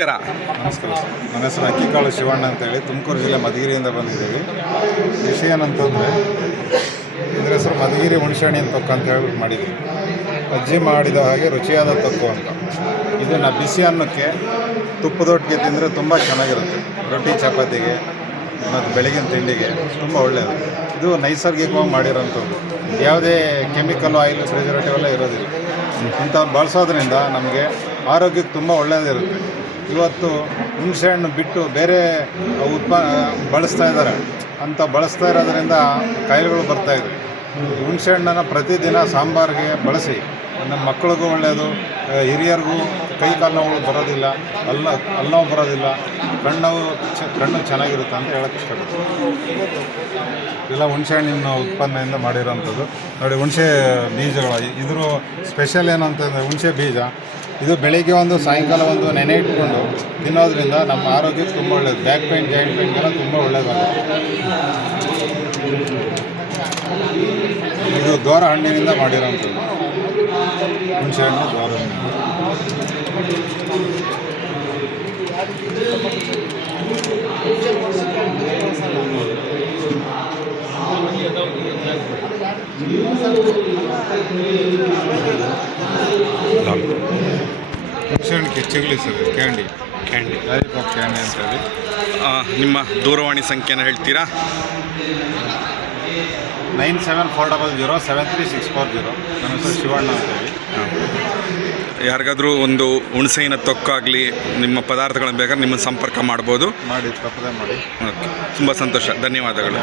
ನಮಸ್ಕಾರ. ನಮಸ್ಕಾರ ಸರ್. ನನ್ನ ಹೆಸರು ಅಕ್ಕಿಕಾಳು ಶಿವಣ್ಣ ಅಂತೇಳಿ ತುಮಕೂರು ಜಿಲ್ಲೆ ಮಧುಗಿರಿಯಿಂದ ಬಂದಿದ್ದೀವಿ. ವಿಷಯ ಏನಂತಂದರೆ ಇದರ ಹೆಸರು ಮಧುಗಿರಿ ಹುಣಸೆಹಣ್ಣಿನ ತೊಕ್ಕು ಅಂತ ಹೇಳ್ಬಿಟ್ಟು ಮಾಡಿದ್ದೀವಿ. ಅಜ್ಜಿ ಮಾಡಿದ ಹಾಗೆ ರುಚಿಯಾದ ತೊಕ್ಕು ಅಂತ. ಇದನ್ನು ಬಿಸಿ ಅನ್ನಕ್ಕೆ ತುಪ್ಪದೊಟ್ಟಿಗೆ ತಿಂದರೆ ತುಂಬ ಚೆನ್ನಾಗಿರುತ್ತೆ. ರೊಟ್ಟಿ ಚಪಾತಿಗೆ ಮತ್ತು ಬೆಳಗಿನ ತಿಂಡಿಗೆ ತುಂಬ ಒಳ್ಳೆಯದು. ಇದು ನೈಸರ್ಗಿಕವಾಗಿ ಮಾಡಿರೋಂಥದ್ದು, ಯಾವುದೇ ಕೆಮಿಕಲ್ ಆಯಿಲ್ ಪ್ರಿಸರ್ವೇಟಿವ್ ಎಲ್ಲ ಇರೋದಿಲ್ಲ. ಇಂಥವ್ರು ಬಳಸೋದ್ರಿಂದ ನಮಗೆ ಆರೋಗ್ಯಕ್ಕೆ ತುಂಬ ಒಳ್ಳೆಯದಿರುತ್ತೆ. ಇವತ್ತು ಹುಣಸೆಹಣ್ಣು ಬಿಟ್ಟು ಬೇರೆ ಬಳಸ್ತಾ ಇದ್ದಾರೆ. ಬಳಸ್ತಾ ಇರೋದ್ರಿಂದ ಕಾಯಿಲೆಗಳು ಬರ್ತಾಯಿದೆ. ಹುಣಸೆಹಣ್ಣನ್ನು ಪ್ರತಿದಿನ ಸಾಂಬಾರಿಗೆ ಬಳಸಿ. ನಮ್ಮ ಮಕ್ಕಳಿಗೂ ಒಳ್ಳೆಯದು, ಹಿರಿಯರಿಗೂ ಕೈ ಕಾಲು ನೋವುಗಳು ಬರೋದಿಲ್ಲ, ಹಲ್ಲುನೋವು ಬರೋದಿಲ್ಲ, ಕಣ್ಣು ಚೆನ್ನಾಗಿರುತ್ತೆ ಅಂತ ಹೇಳೋಕ್ಕೆ ಇಷ್ಟಪಡ್ತೀನಿ. ಇಲ್ಲ ಹುಣಸೆಹಣ್ಣಿನ ಉತ್ಪನ್ನದಿಂದ ಮಾಡಿರೋಂಥದ್ದು ನೋಡಿ. ಹುಣಸೆ ಬೀಜಗಳು ಇದ್ರ ಸ್ಪೆಷಲ್ ಏನು ಅಂತಂದರೆ ಹುಣಸೆ ಬೀಜ ಇದು ಬೆಳಿಗ್ಗೆ ಒಂದು ಸಾಯಂಕಾಲ ಒಂದು ನೆನೆ ಇಟ್ಕೊಂಡು ತಿನ್ನೋದ್ರಿಂದ ನಮ್ಮ ಆರೋಗ್ಯಕ್ಕೆ ತುಂಬ ಒಳ್ಳೆಯದು. ಬ್ಯಾಕ್ ಪೇಯ್ನ್ ಜಾಯಿಂಟ್ ಪೇಯ್ನ್ಗೆಲ್ಲ ತುಂಬ ಒಳ್ಳೆಯದಾಗುತ್ತೆ. ಇದು ದ್ವಾರ ಹಣ್ಣಿನಿಂದ ಮಾಡಿರೋಂಥದ್ದು. ಹುಣಸೆಹಣ್ಣು ದ್ವಾರ ಹಣ್ಣು. ಹುಣಸೆಹಣ್ಣು ಕೆಚ್ಚಗಲಿ ಸರ್, ಕ್ಯಾಂಡಿ ಲಾಲಿಪಾಪ್ ಕ್ಯಾಂಡಿ ಅಂತೇಳಿ. ನಿಮ್ಮ ದೂರವಾಣಿ ಸಂಖ್ಯೆನ ಹೇಳ್ತೀರಾ? 9740073640. ನನ್ನ ಹೆಸರು ಶಿವಣ್ಣ ಅಂತೇಳಿ. ಯಾರಿಗಾದರೂ ಒಂದು ಹುಣಸೆಯಿನ ತೊಕ್ಕಾಗಲಿ ನಿಮ್ಮ ಪದಾರ್ಥಗಳನ್ನು ಬೇಕಾದ್ರೆ ನಿಮ್ಮನ್ನು ಸಂಪರ್ಕ ಮಾಡ್ಬೋದು. ಮಾಡಿ ತಪ್ಪದೆ ಮಾಡಿ. ಓಕೆ, ತುಂಬ ಸಂತೋಷ, ಧನ್ಯವಾದಗಳು.